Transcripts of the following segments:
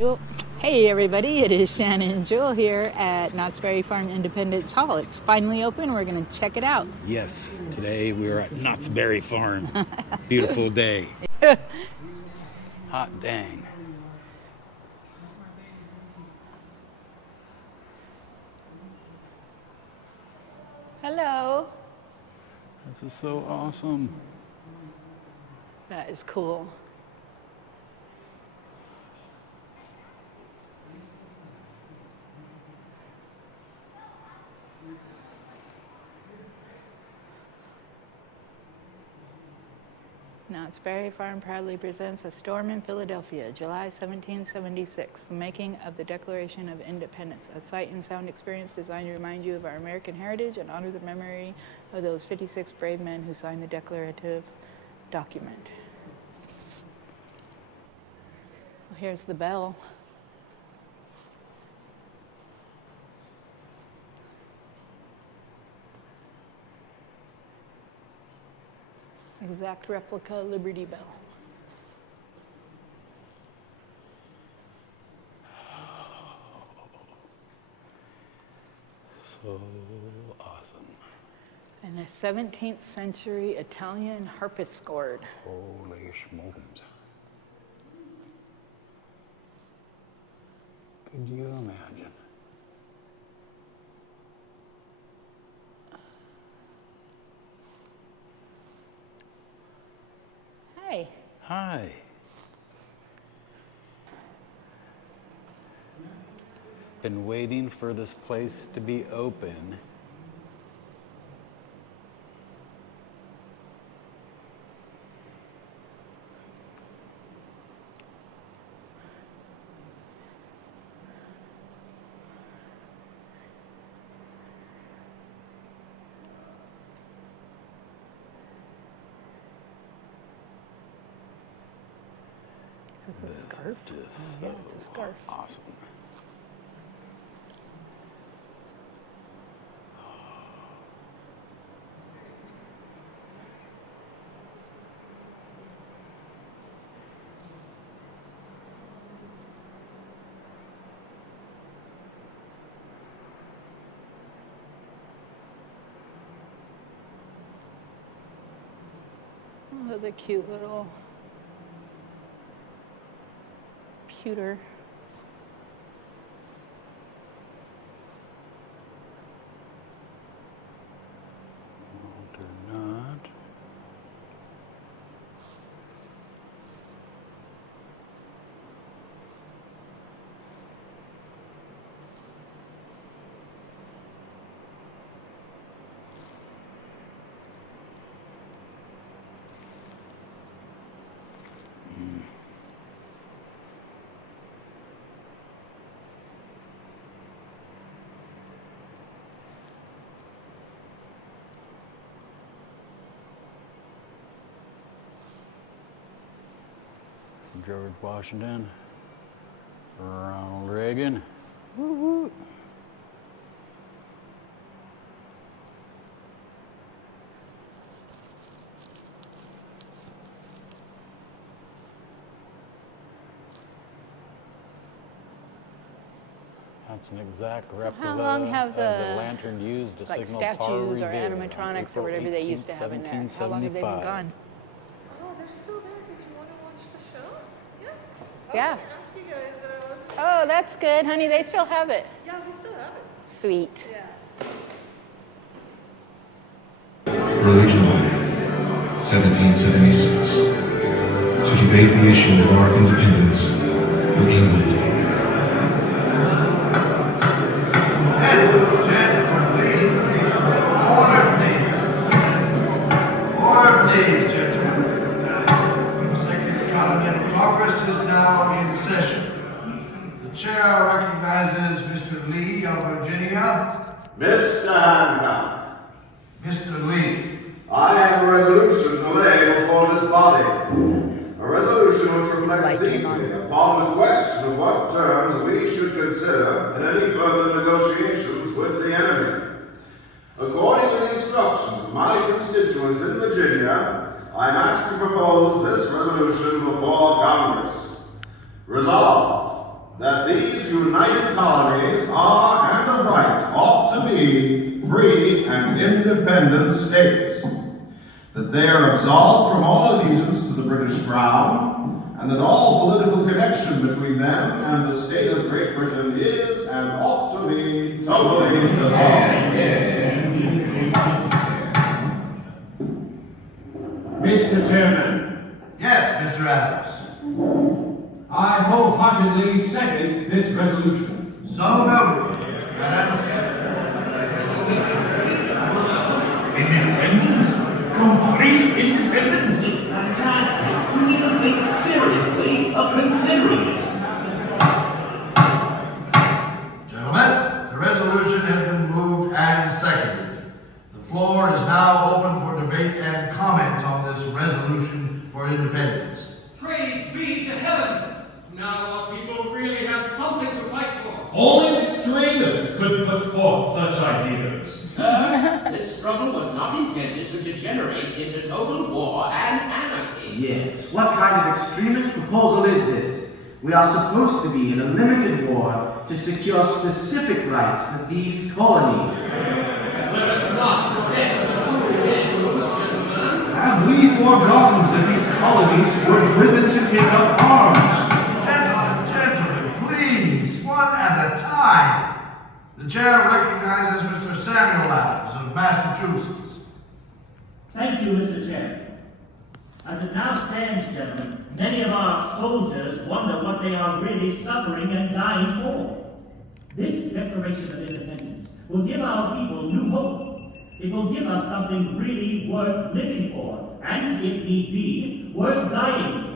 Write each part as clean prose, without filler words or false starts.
Well, hey everybody, it is Shannon Jewel here at Knott's Berry Farm Independence Hall. It's finally open. We're going to check it out. Yes, today we're at Knott's Berry Farm. Beautiful day. Hot dang. Hello. This is so awesome. That is cool. Knott's Berry Farm proudly presents A Storm in Philadelphia, July 1776, the making of the Declaration of Independence, a sight and sound experience designed to remind you of our American heritage and honor the memory of those 56 brave men who signed the declarative document. Well, here's the bell. Exact replica Liberty Bell. So awesome. And a 17th century Italian harpsichord. Holy smokes. Could you imagine? Hey. Hi. Been waiting for this place to be open. Is this a scarf? Just Yeah, it's a scarf. Awesome. Oh, those are cute little pewter. Walter Knott. George Washington, Ronald Reagan. Woo-hoo. That's an exact replica how long have of the lantern used to like signal statues or Revere on animatronics or April whatever they used to 18th, have in there? How long have they been 1775. gone? Oh, they're still there. Did you want to watch the show? Yeah. Yeah. I was going to ask you guys, but I wasn't. Oh, that's good, honey. They still have it. Yeah, we still have it. Sweet. Yeah. Early July, 1776, to debate the issue of our independence from England. Order, please, gentlemen. The Second Continental Congress is now in session. The chair recognizes Mr. Lee of Virginia. Mr. Hancock, Mr. Lee. I have a resolution to lay before this body. A resolution which reflects deeply upon the question of what terms we should consider in any further negotiations with the enemy. According to the instructions of my constituents in Virginia, I am asked to propose this resolution before Congress. Resolved, that these united colonies are and of right ought to be free and independent states, that they are absolved from all allegiance to the British Crown, and that all political connection between them and the state of Great Britain is and ought to be totally dissolved. Mr. Chairman, Yes, Mr. Adams. I wholeheartedly second this resolution. So noted, Mr. Adams. Independence? Complete independence? It's fantastic. We even think seriously of considering it. Gentlemen, the resolution has been moved and seconded. The floor is now open for debate and comments on this resolution for independence. Praise be to heaven! Now our people really have something to fight for. Only extremists could put forth such ideas. Sir, this struggle was not intended to degenerate into total war and anarchy. Yes, what kind of extremist proposal is this? We are supposed to be in a limited war to secure specific rights for these colonies. Let us not forget the true issues, gentlemen. Have we forgotten that these colonies were driven to take up arms? Gentlemen, please, one at a time. The chair recognizes Mr. Samuel Adams of Massachusetts. Thank you, Mr. Chairman. As it now stands, gentlemen, many of our soldiers wonder what they are really suffering and dying for. This Declaration of Independence will give our people new hope. It will give us something really worth living for, and, if need be, worth dying for.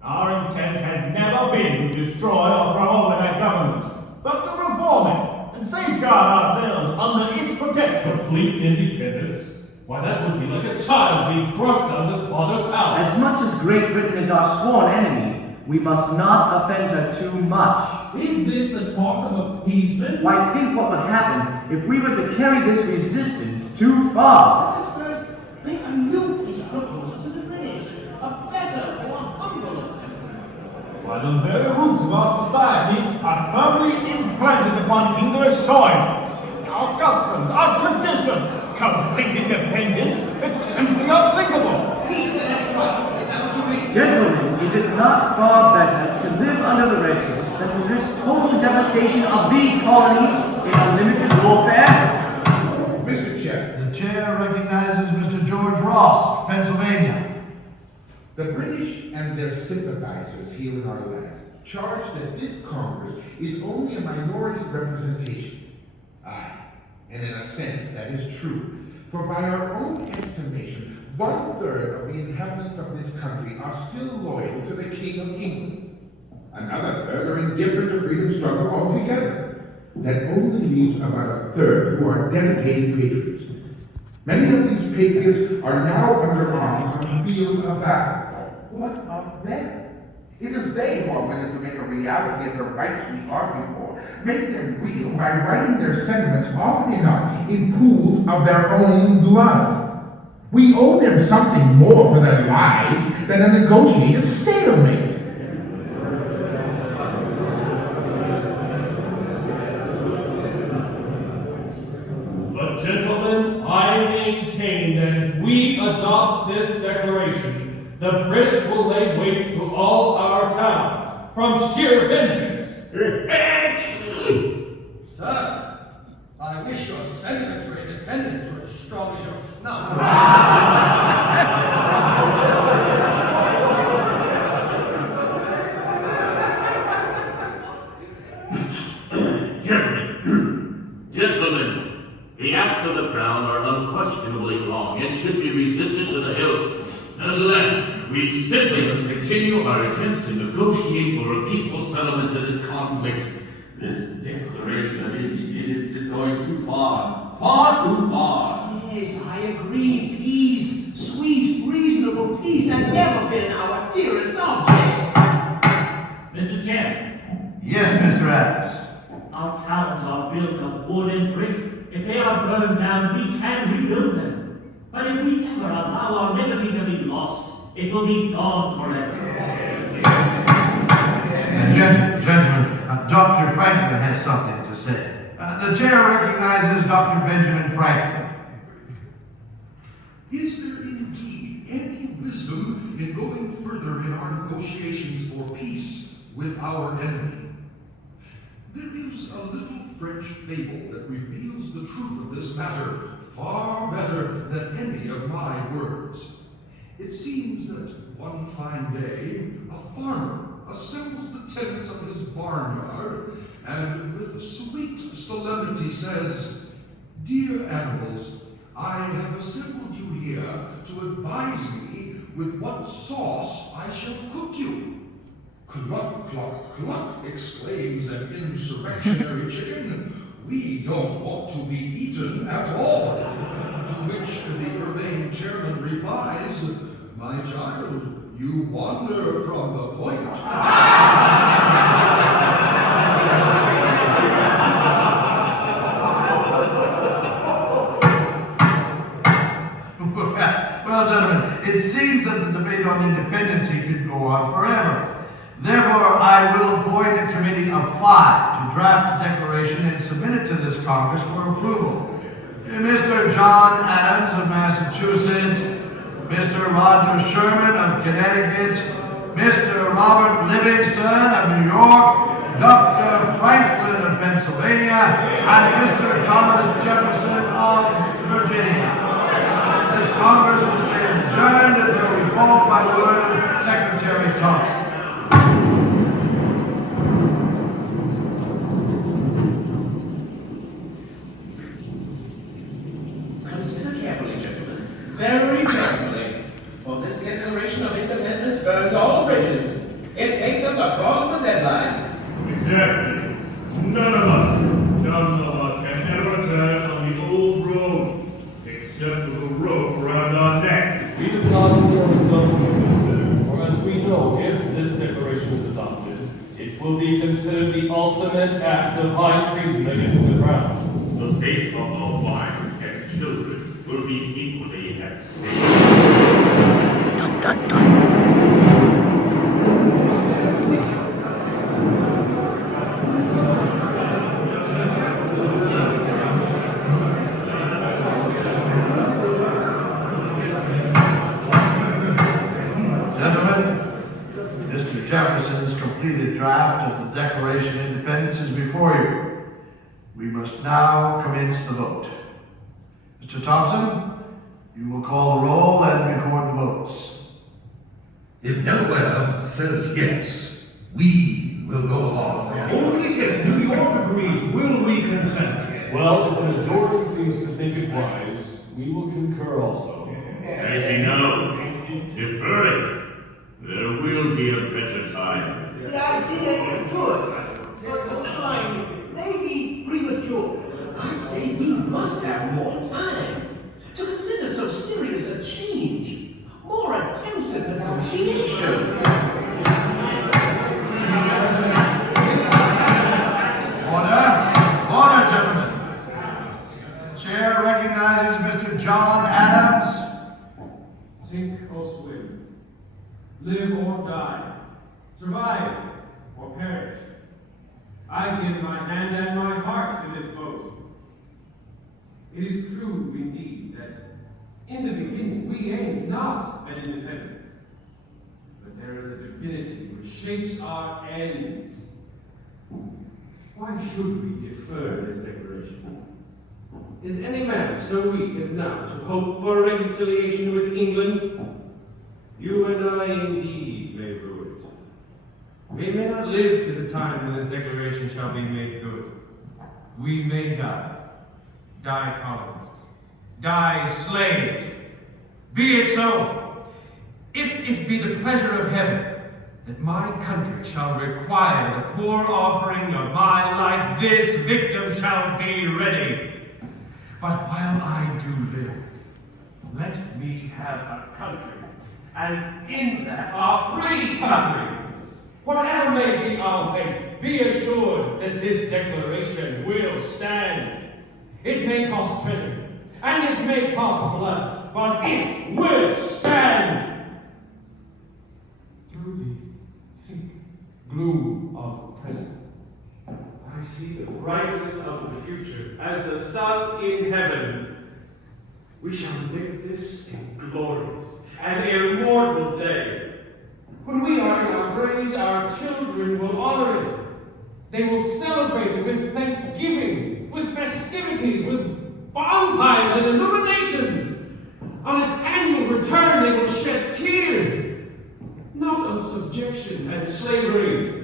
Our intent has never been to destroy or throw over that government, but to reform it and safeguard ourselves under its protection. Complete independence? Why, that would be like a child being thrust out of his father's house. As much as Great Britain is our sworn enemy, we must not offend her too much. Is this the talk of appeasement? Why, think what would happen if we were to carry this resistance too far. Let us first make a new peace proposal to the British, a better, more humble attempt. While the very roots of our society are firmly implanted upon English soil. Our customs, our traditions, complete independence, it's simply unthinkable. Peace at any cost, is that what you mean? Gentlemen, is it not far better to live under the Red Coats than to risk total devastation of these colonies in unlimited warfare? Mr. Chair, The chair recognizes Mr. George Ross of Pennsylvania. the British and their sympathizers here in our land charge that this Congress is only a minority representation. Aye, and in a sense that is true. For by our own estimation, 1/3 of the inhabitants of this country are still loyal to the King of England. Another third are indifferent to freedom struggle altogether. That only leaves about a third who are dedicated patriots. Many of these patriots are now under arms on the field of battle. What of them? It is they who are willing to make a reality of the rights we argue for, make them real by writing their sentiments often enough in pools of their own blood. We owe them something more for their lives than a negotiated stalemate. But gentlemen, I maintain that if we adopt this declaration, the British will lay waste to all our towns from sheer vengeance. Sir, I wish your sentiments for independence were as strong as your snuff. Gentlemen, the acts of the Crown are unquestionably wrong and should be resisted to the hilt. Unless we simply must continue our attempts to negotiate for a peaceful settlement to this conflict. This Declaration of Independence is going too far. Far too far. Yes, I agree. Peace, sweet, reasonable peace has never been our dearest object. Mr. Chairman, Yes, Mr. Adams. our towns are built of wood and brick. If they are burned down, we can rebuild them. But if we ever allow our liberty to be lost, it will be gone forever. Gentlemen, Dr. Franklin has something to say. The chair recognizes Dr. Benjamin Franklin. Is there indeed any wisdom in going further in our negotiations for peace with our enemy? There is a little French fable that reveals the truth of this matter far better than any of my words. It seems that one fine day, a farmer assembles the tenants of his barnyard and with sweet solemnity says, "Dear animals, I have assembled you here to advise me with what sauce I shall cook you." "Cluck, cluck, cluck," exclaims an insurrectionary chicken. "We don't want to be eaten at all." To which the urbane chairman replies, "My child, you wander from the point." Well, gentlemen, it seems that the debate on independency could go on forever. Therefore, I will appoint a committee of 5 to draft a declaration and submit it to this Congress for approval. Mr. John Adams of Massachusetts, Mr. Roger Sherman of Connecticut, Mr. Robert Livingston of New York, Dr. Franklin of Pennsylvania, and Mr. Thomas Jefferson of Virginia. This Congress will stay adjourned until recalled by word of Secretary Thompson. Consider carefully, gentlemen, very carefully, for this Declaration of Independence burns all bridges. It takes us across the deadline. Exactly. None of us can ever turn on the old road, except with a rope around our neck. We do not feel ourselves to consider, for as we know, if this declaration is adopted, it will be considered the ultimate act of high treason against the crown. The fate of our wives and children will be equally at stake. Dun, dun, dun. Jefferson's completed draft of the Declaration of Independence is before you. We must now commence the vote. Mr. Thompson, you will call the roll and record the votes. If Delaware says yes, we will go along. Only if New York agrees will we consent. Well, if the majority seems to think it wise, we will concur also. As you know, defer it. There will be a better time. The idea is good, but the time may be premature. I say we must have more time to consider so serious a change. More attempts at negotiation. Order, gentlemen. Chair recognizes Mr. John Adams. Sink or swim. Live or die, survive or perish. I give my hand and my heart to this vote. It is true, indeed, that in the beginning we aimed not at independence, but there is a divinity which shapes our ends. Why should we defer this declaration? Is any man so weak as now to hope for a reconciliation with England? You and I indeed may rue it. We may not live to the time when this declaration shall be made good. We may die. Die colonists. Die slaves. Be it so. If it be the pleasure of heaven that my country shall require the poor offering of my life, this victim shall be ready. But while I do live, let me have a country. And in that, our free country. Whatever may be our fate, be assured that this declaration will stand. It may cost treasure, and it may cost blood, but it will stand. Through the thick gloom of the present, I see the brightness of the future as the sun in heaven. We shall make this a glorious and immortal day. When we are in our graves, our children will honor it. They will celebrate it with thanksgiving, with festivities, with bonfires and illuminations. On its annual return, they will shed tears, not of subjection and slavery,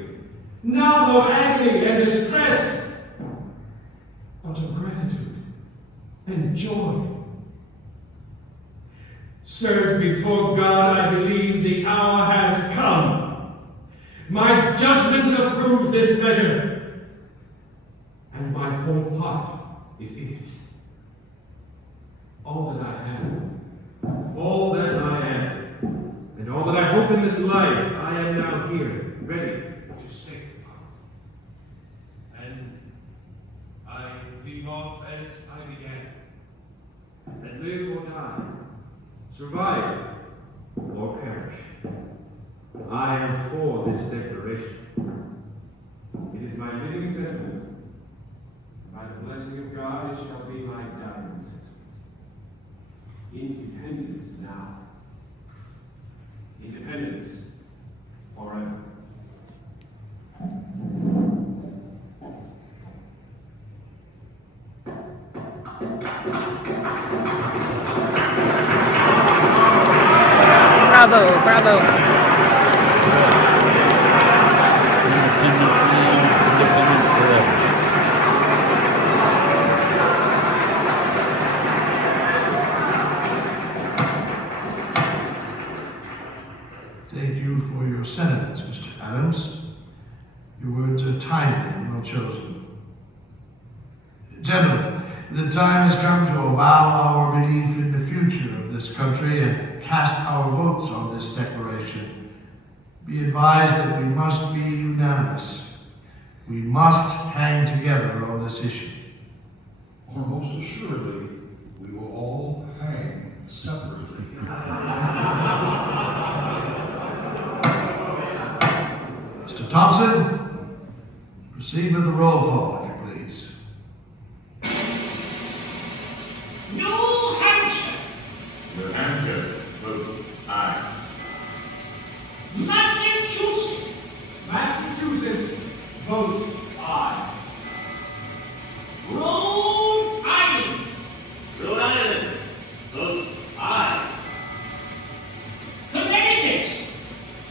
not of agony and distress, but of gratitude and joy. Sirs, before God, I believe the hour has come. My judgment approves this measure, and my whole heart is in it. All that I have, all that I am, and all that I hope in this life, I am now here, ready to stake upon. And I leave off as I began, and live or die, survive or perish. I am for this declaration. It is my living sentiment. By the blessing of God, it shall be my dying sentiment. Independence now. Independence forever. Bravo, bravo. Independence now, independence forever. Thank you for your sentiments, Mr. Adams. Your words are timely and well chosen. Gentlemen, the time has come to avow our belief in the future of this country and cast our votes on this declaration. Be advised that we must be unanimous. We must hang together on this issue. Or most assuredly, we will all hang separately. Mr. Thompson, proceed with the roll call, if you please. New Hampshire, New Hampshire, vote aye. Massachusetts, vote aye. Rhode Island, Rhode Island, vote aye.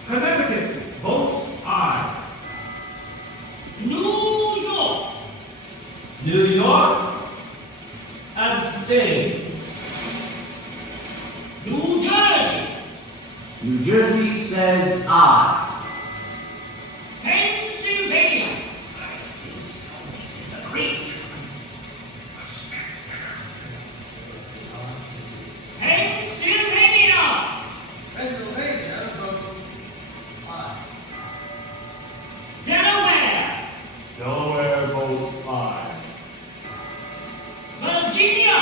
Connecticut, vote aye. New York, New York, abstain. New Jersey, New Jersey says aye. Pennsylvania, I still strongly disagree. Pennsylvania votes aye. Delaware, Delaware votes aye. Virginia,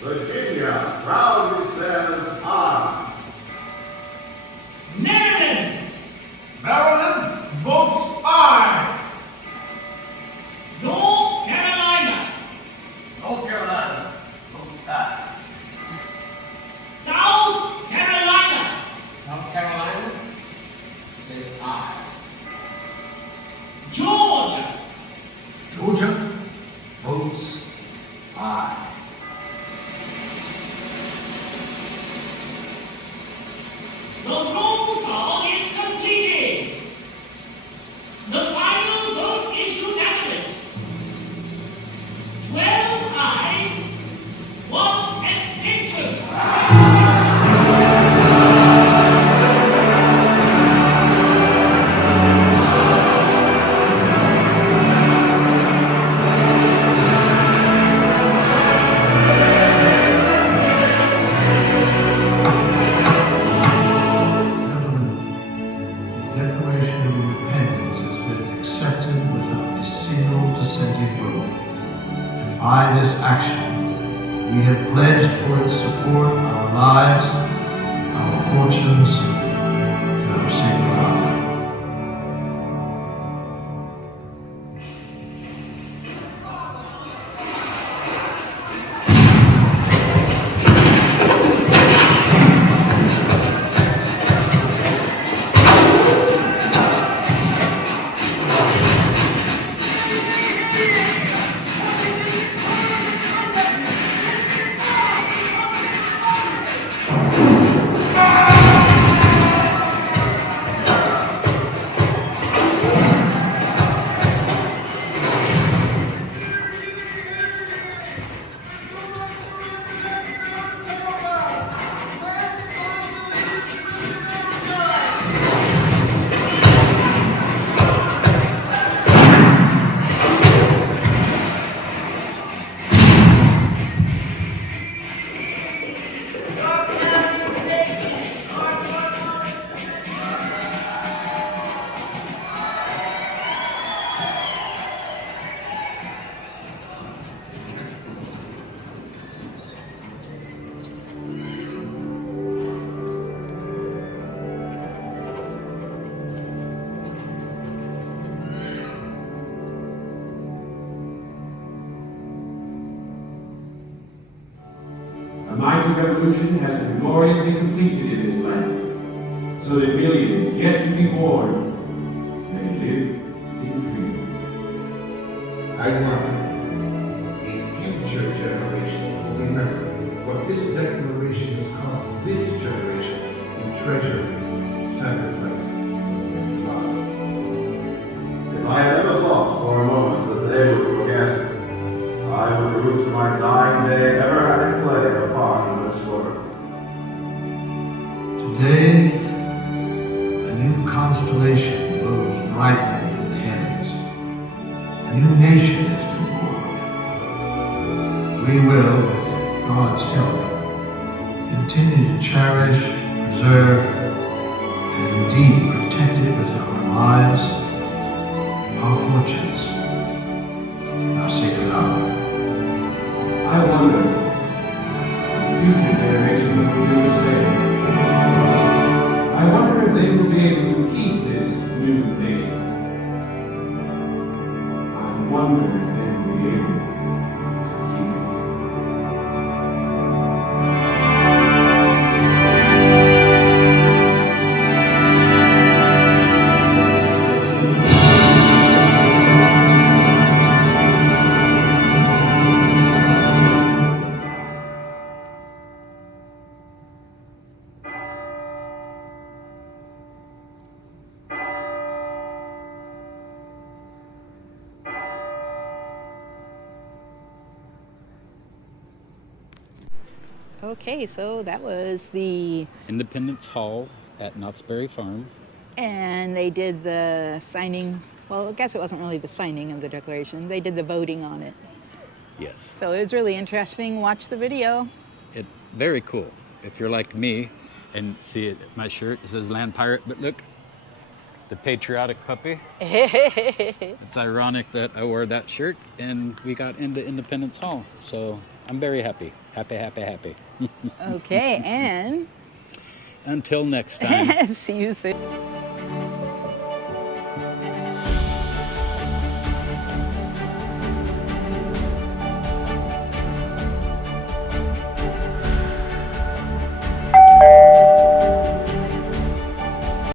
Virginia proudly says aye. Maryland, Maryland votes aye. North Carolina, North Carolina votes aye. South Carolina, South Carolina says aye. Georgia, Georgia votes aye. the roll call is completed. The final vote is unanimous. 12 ayes, 1 abstention. Gentlemen, the Declaration of Independence has been accepted without a single dissenting vote. And by this action, we have pledged for its support our lives, our fortunes, and our sacred honor. mighty revolution has been gloriously completed in this land, so that millions yet to be born may live in freedom. I wonder if future generations will remember what this declaration has cost this generation in treasure, sacrifice, and love. If I had ever thought for a moment that they would forget, I would root to my dying day ever having played a part in this work. Today, a new constellation glows brightly in the heavens. A new nation has been born. We will, with God's help, continue to cherish, preserve, and indeed protect it with our lives, our fortunes, and our sacred honor. I wonder if future generations will do the same. I wonder if they will be able to keep this new nation. I wonder if they will be able to keep it. Okay, so that was the... Independence Hall at Knott's Berry Farm. And they did the signing, well, I guess it wasn't really the signing of the Declaration. They did the voting on it. Yes. So it was really interesting. Watch the video. It's very cool. If you're like me and see it, my shirt, it says Land Pirate, but look, the patriotic puppy. It's ironic that I wore that shirt and we got into Independence Hall. So I'm very happy. Happy. Okay, and until next time. see you soon.